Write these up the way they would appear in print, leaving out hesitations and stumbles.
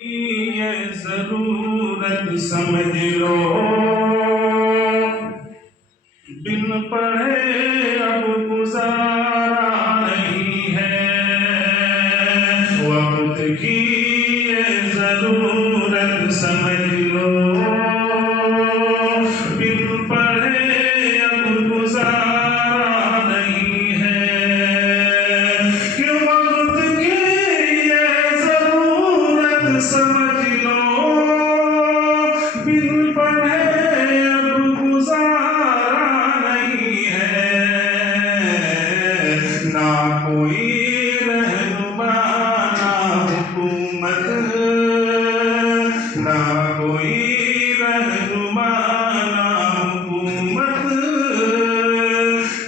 یہ ضرورت سمجھ لو، بن پڑھے اب گزارا نہیں ہے، وقت کی یہ ضرورت سمجھ لو، بن پڑھے اب گزارا نہیں ہے، کہ وقت کی یہ ضرورت سمجھ لو، بن پڑھے اب گزارا نہیں ہے، نہ کوئی رہنما نہ حکومت، نہ کوئی رہنما نہ حکومت،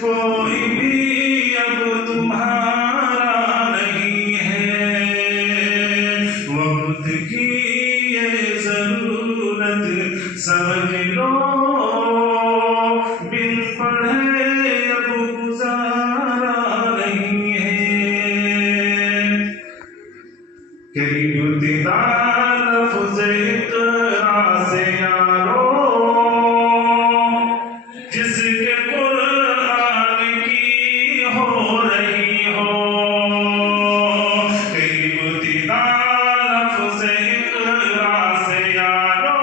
کوئی بھی اب تمہارا نہیں ہے، وقت کی یہ ضرورت سمجھ لو، بن پڑھے اب گزارا نہیں ہے، کہ ابتدا لفظ اقرا سے یارو، جس کے قرآن کی ہو رہی ہو، کہ ابتدا لفظ اقرا سے یارو،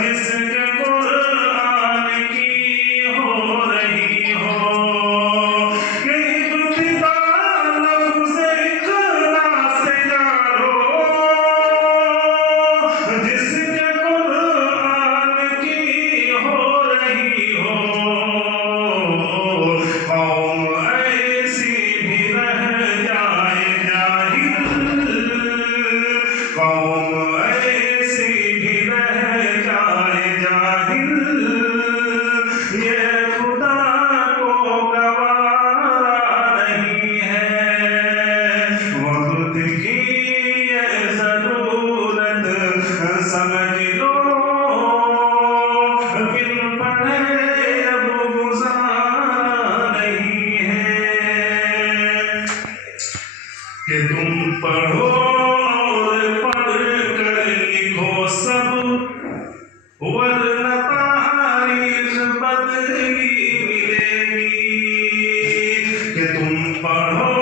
جس کے قرآن کی ہو رہی ہو، کہ ابتدا لفظ اقرا سے یارو، جس کے قرآن کی ہو رہی ہو، قوم ایسی بھی رہ جائے جاہل، قوم ایسی بھی رہ جائے جاہل، یہ خدا کو گوارا نہیں ہے، وقت کی یہ ضرورت سمجھ لو، بن پڑھے اب گزارا نہیں ہے، کہ تم پڑھو اور پڑھ کر لکھو سب، ورنہ تاریخ بدلی ملے گی، کہ تم پڑھو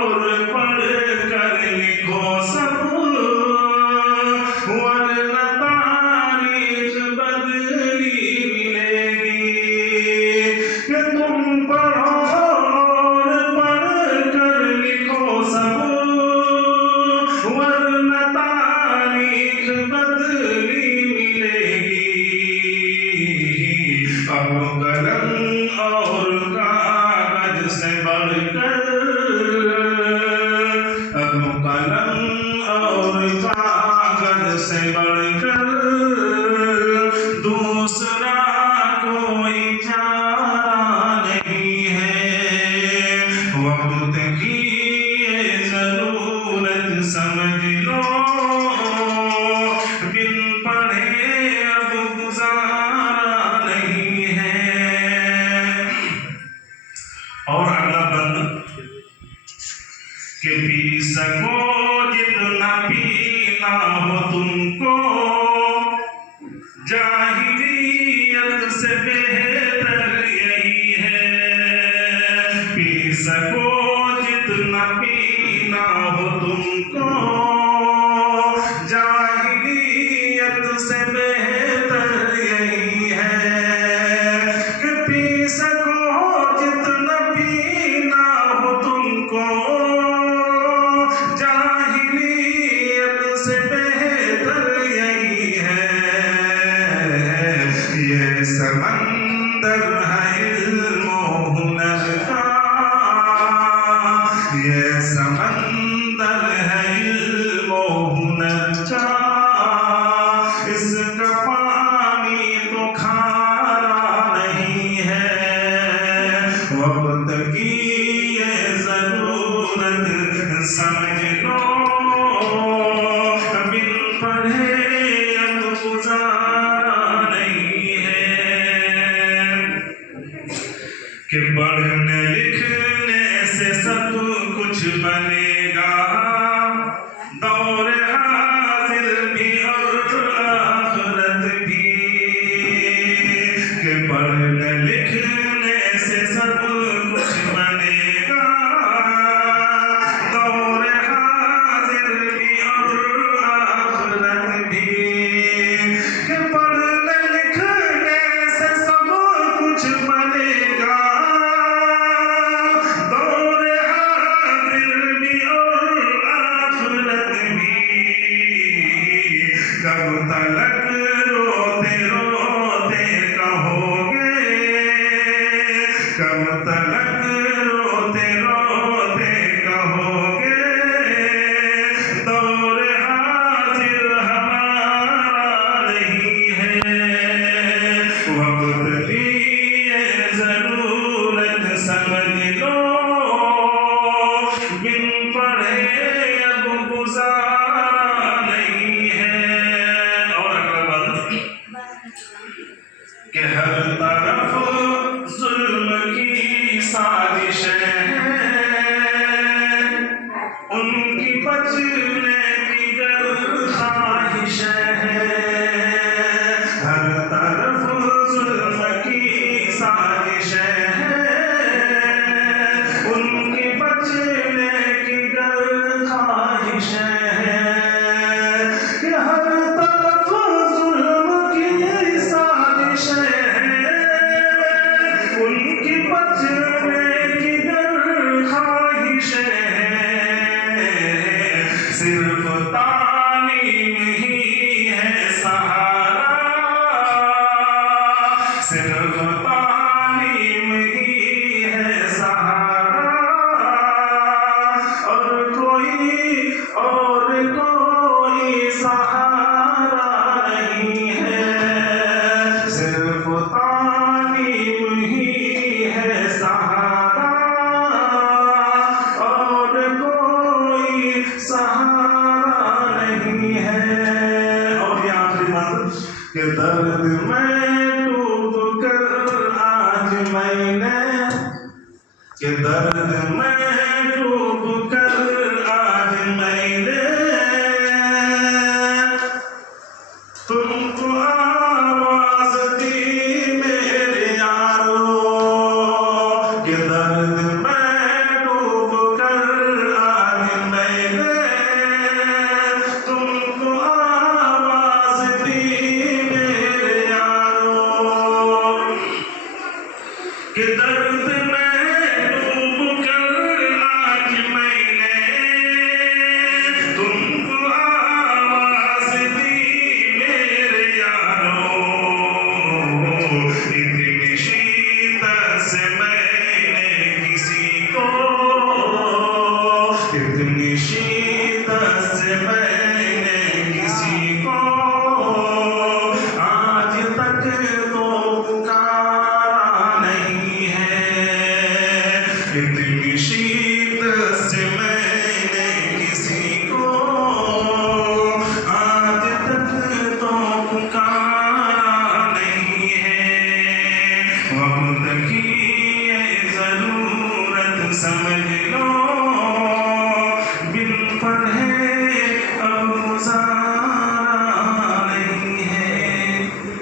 اور پڑھ کر لکھو سب، ورنہ تاریخ بدلی ملے گی، کہ تم پڑھو اور پڑھ کر لکھو سب، ورنہ تاریخ بدلی ملے گی، اب قلم اور کاغذ سے بڑھ کر، اب قلم اور کاغذ سے بڑھ کر دوسرا کوئی چارہ نہیں ہے، وقت کی یہ ضرورت سمجھ لو، بن پڑھے اب گزارا نہیں ہے، اور اگلا بند، کہ پی سکو جتنا پینا ہو تم کو، جاہلیت سے بہتر یہی ہے، پی سکو جتنا پینا ہو تم کو، کب تلک روتے روتے کہو گے کب تلک روتے روتے کہو گے دور حاضر ہمارا نہیں ہے وقت کی یہ ضرورت سمجھ لو بن پڑھے اب گزارا نہیں ہے اور اگلا بات کہ ہر طرف ظلم کی سازشیں ہیں ان کی بچنے کی گر خواہشیں ہیں ہر طرف ظلم کی سازشیں ہیں ان کی بچنے کی گر خواہشیں ہیں کہ ہر طرف ظلم کی سازشیں ہیں ان کی بچنے کی گر خواہشیں ہیں صرف تعلیم ہی ہے سہارا صرف تعلیم ہی ہے سہارا اور کوئی سہارا نہیں ہے صرف تعلیم ہی ہے سہارا اور کوئی سہارا نہیں ہے اور یہ آخری بات کہ درد میں ڈوب کر آج میں نے کہ درد میں ڈوب کر آج میں نے تم کو آواز دی میرے یارو کہ درد میں ڈوب کر آج میں نے تم کو آواز دی میرے یارو کہ درد میں ڈوب کر آج میں نے تم کو آواز دی میرے یارو اتنی شدت سے میں نے کسی کو اتنی شدت سے میں نے کسی کو آج تک تو پکارا نہیں ہے اتنی شدت سے میں نے کسی کو آج تک تو پکارا نہیں ہے وقت کی یہ ضرورت سمجھ لو